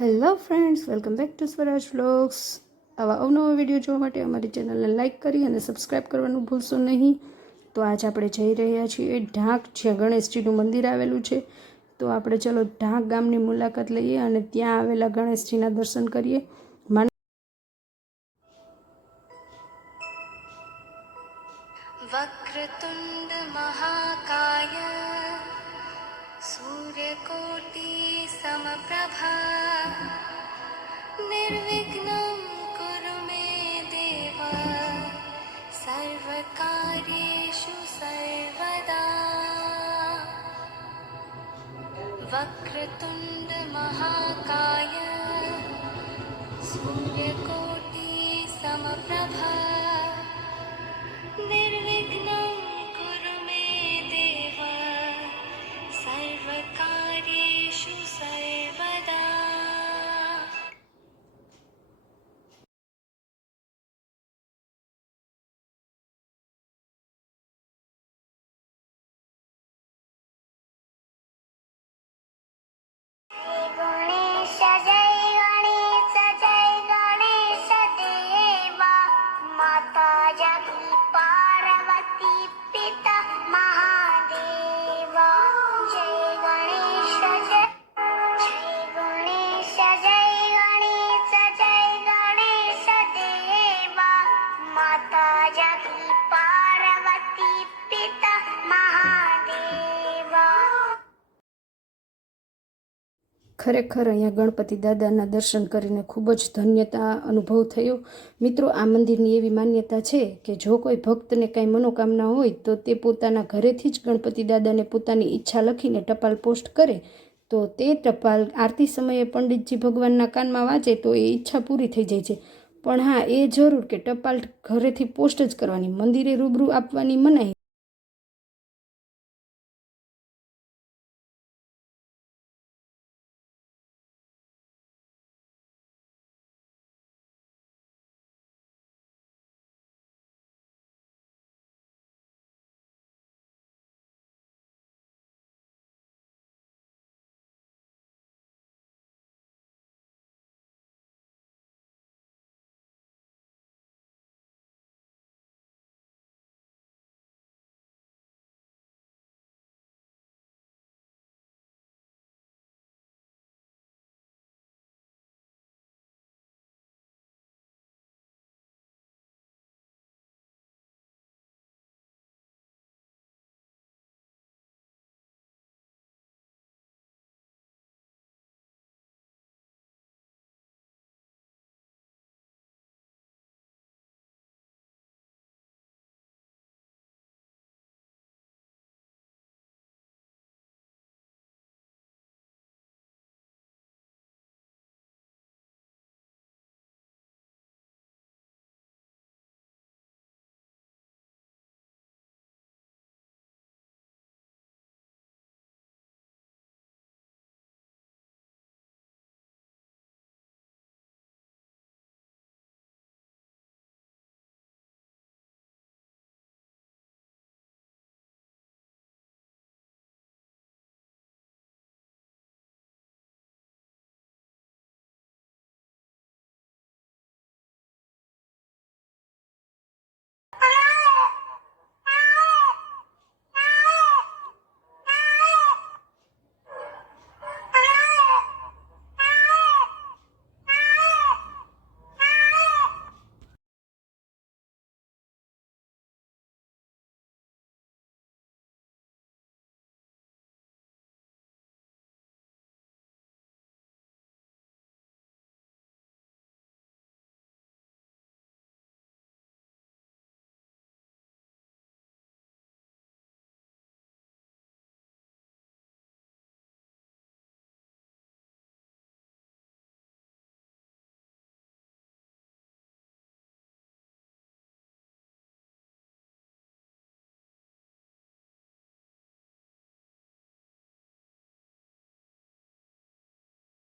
Hello friends, welcome back to Swaraj vlogs. આવા અવનવા video જોવા માટે અમારી ચેનલને લાઇક કરી અને સબસ્ક્રાઈબ કરવાનું ભૂલશો નહીં। તો આજ આપણે જઈ રહ્યા છીએ ઢાંક, જ્યાં ગણેશજીનું મંદિર આવેલું છે। તો આપણે ચલો ઢાંક ગામની મુલાકાત લઈએ અને ત્યાં આવેલા ગણેશજીના દર્શન કરીએ। वक्रतुंड महाकाय सूर्यकोटि समप्रभा निर्विघ्नं कुरु मे देव सर्वकार्येषु सर्वदा। वक्रतुंड महाकाय सूर्यकोटि समप्रभा निर्विघ्नं कुरु मे देव सर्वकार्येषु सर्वदा। गणेश जय गणेश देवा माता जगती पार्वती पिता महादेवा। जय गणेश जय गणेश देवा माता जगती पार्वती पिता महादेवा। ખરેખર અહીંયા ગણપતિ દાદાના દર્શન કરીને ખૂબ જ ધન્યતા અનુભવ થયો। મિત્રો, આ મંદિરની એવી માન્યતા છે કે જો કોઈ ભક્તને કાંઈ મનોકામના હોય તો તે પોતાના ઘરેથી જ ગણપતિ દાદાને પોતાની ઈચ્છા લખીને ટપાલ પોસ્ટ કરે તો તે ટપાલ આરતી સમયે પંડિતજી ભગવાનના કાનમાં વાંચે તો એ ઈચ્છા પૂરી થઈ જાય છે। પણ હા, એ જરૂર કે ટપાલ ઘરેથી પોસ્ટ જ કરવાની, મંદિરે રૂબરૂ આપવાની મનાઈ